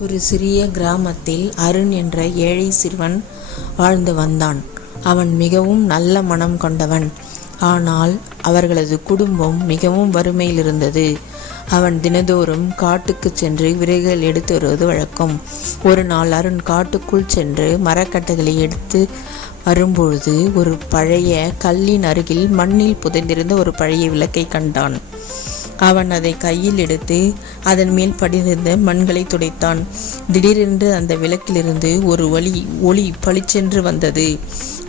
ஒரு சிறிய கிராமத்தில் அருண் என்ற ஏழை சிறுவன் வாழ்ந்து வந்தான். அவன் மிகவும் நல்ல மனம் கொண்டவன். ஆனால் அவர்களது குடும்பம் மிகவும் வறுமையில் இருந்தது. அவன் தினதோறும் காட்டுக்கு சென்று விறகுகள் எடுத்து வருவது வழக்கம். ஒரு நாள் அருண் காட்டுக்குள் சென்று மரக்கட்டைகளை எடுத்து வரும்பொழுது ஒரு பழைய கல்லின் அருகில் மண்ணில் புதைந்திருந்த ஒரு பழைய விளக்கை கண்டான். அவன் அதை கையில் எடுத்து அதன் மேல் படிந்திருந்த மண்களை துடைத்தான். திடீரென்று அந்த விளக்கிலிருந்து ஒரு ஒளி பளிச்சென்று வந்தது.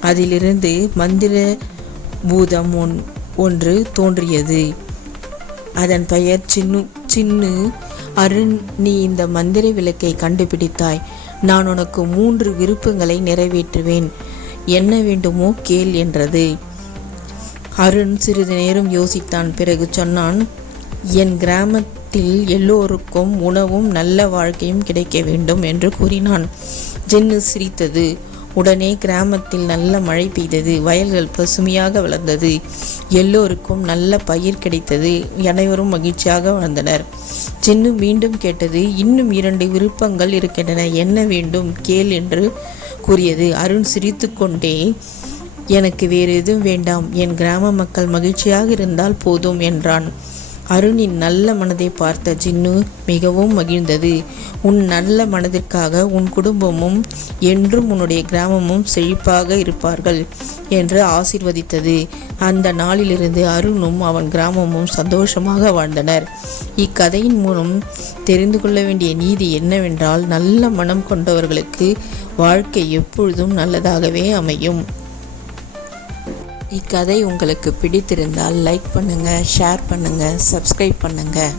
அதிலிருந்து மந்திர பூதம் ஒன்று தோன்றியது. அதன் பெயர் சின்னு. அருண், நீ இந்த மந்திர விளக்கை கண்டுபிடித்தாய். நான் உனக்கு 3 விருப்பங்களை நிறைவேற்றுவேன். என்ன வேண்டுமோ கேள் என்றது. அருண் சிறிது நேரம் யோசித்தான். பிறகு சொன்னான், என் கிராமத்தில் எல்லோருக்கும் உணவும் நல்ல வாழ்க்கையும் கிடைக்க வேண்டும் என்று கூறினான். ஜின்னு சிரித்தது. உடனே கிராமத்தில் நல்ல மழை பெய்தது. வயல்கள் பசுமையாக வளர்ந்தது. எல்லோருக்கும் நல்ல பயிர் கிடைத்தது. அனைவரும் மகிழ்ச்சியாக வாழ்ந்தனர். ஜின்னு மீண்டும் கேட்டது. இன்னும் 2 விருப்பங்கள் இருக்கின்றன. என்ன வேண்டும் கேள் என்று கூறியது. அருண் சிரித்து கொண்டே, எனக்கு வேறு எதுவும் வேண்டாம், என் கிராம மக்கள் மகிழ்ச்சியாக இருந்தால் போதும் என்றான். அருணின் நல்ல மனதை பார்த்த ஜின்னு மிகவும் மகிழ்ந்தது. உன் நல்ல மனதிற்காக உன் குடும்பமும் என்றும் உன்னுடைய கிராமமும் செழிப்பாக இருப்பார்கள் என்று ஆசீர்வதித்தது. அந்த நாளிலிருந்து அருணும் அவன் கிராமமும் சந்தோஷமாக வாழ்ந்தனர். இக்கதையின் மூலம் தெரிந்து கொள்ள வேண்டிய நீதி என்னவென்றால், நல்ல மனம் கொண்டவர்களுக்கு வாழ்க்கை எப்பொழுதும் நல்லதாகவே அமையும். இக்கதை உங்களுக்கு பிடித்திருந்தால் லைக் பண்ணுங்கள், ஷேர் பண்ணுங்கள், சப்ஸ்கிரைப் பண்ணுங்கள்.